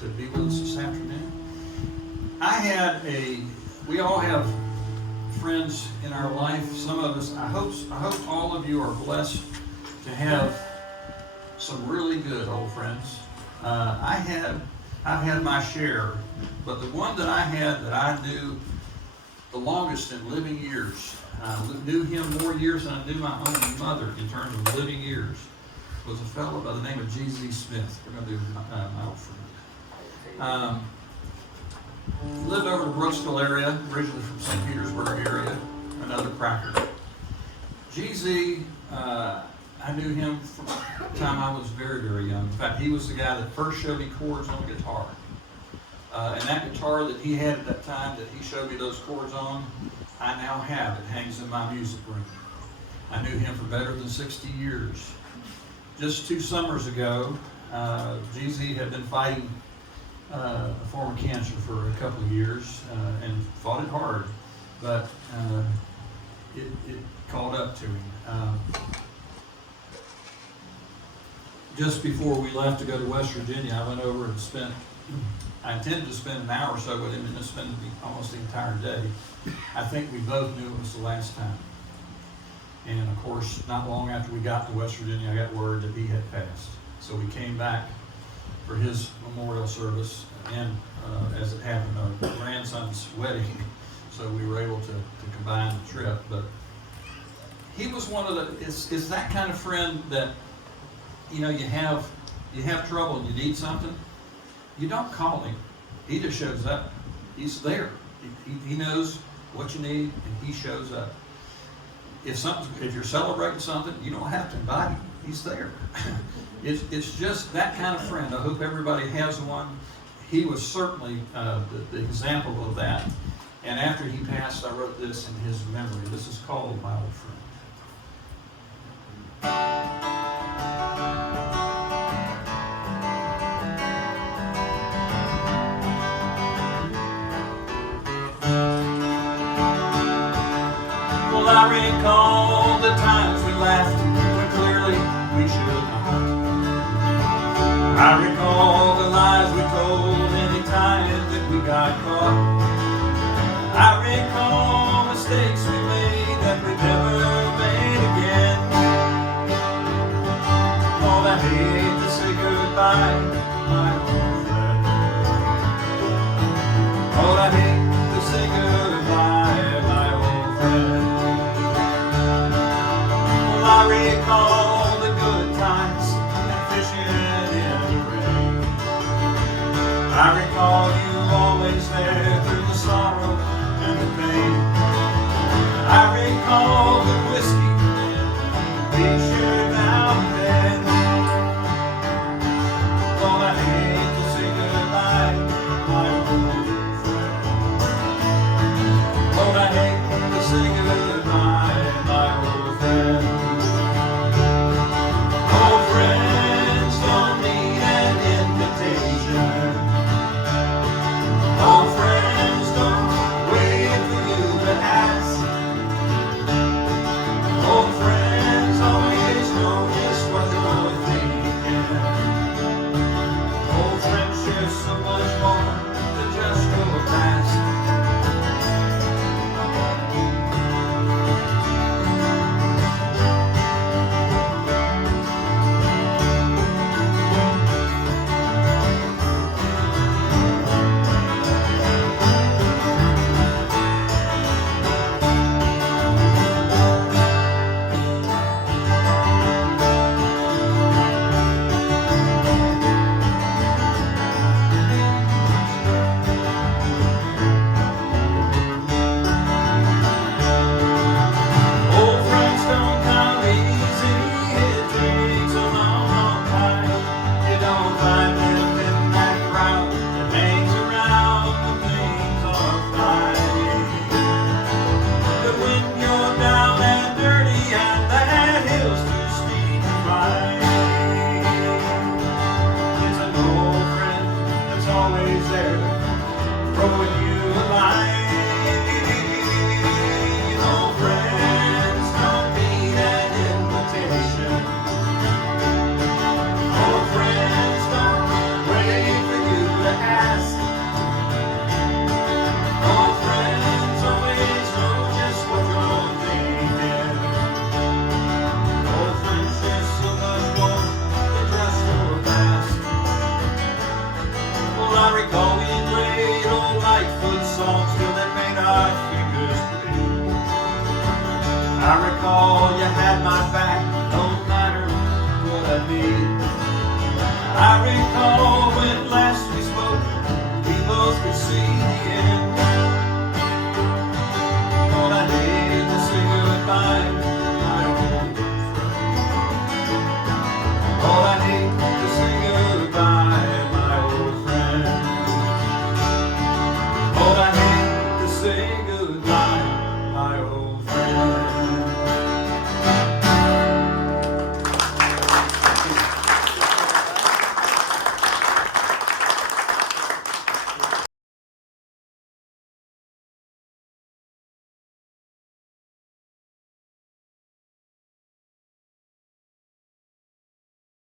to be with us this afternoon. We all have friends in our life. Some of us, I hope all of you are blessed to have some really good old friends. I've had my share, but the one that I had that I knew the longest in living years, knew him more years than I knew my own mother in terms of living years, was a fellow by the name of G.Z. Smith. We're going to do my old friend. Lived over the Brooksville area, originally from St. Petersburg area, another cracker. G.Z., I knew him from the time I was very, very young. In fact, he was the guy that first showed me chords on the guitar. And that guitar that he had at that time that he showed me those chords on, I now have. It hangs in my music room. I knew him for better than 60 years. Just 2 summers ago, GZ had been fighting a form of cancer for a couple of years and fought it hard, but it caught up to him. Just before we left to go to West Virginia, I went over and I intended to spend an hour or so with him and to spend almost the entire day. I think we both knew it was the last time. And of course, not long after we got to West Virginia, I got word that he had passed. So we came back for his memorial service and, as it happened, our grandson's wedding. So we were able to combine the trip. But he was one of the, is that kind of friend that, you know, you have trouble and you need something. You don't call him. He just shows up. He's there. He knows what you need, and he shows up. If you're celebrating something, you don't have to invite him. He's there. It's just that kind of friend. I hope everybody has one. He was certainly the example of that. And after he passed, I wrote this in his memory. This is called My Old Friend. I recall the times we laughed when clearly we should not. I recall the lies we told any time that we got caught. I recall mistakes we made that we never made again. Lord, I hate to say goodbye, my old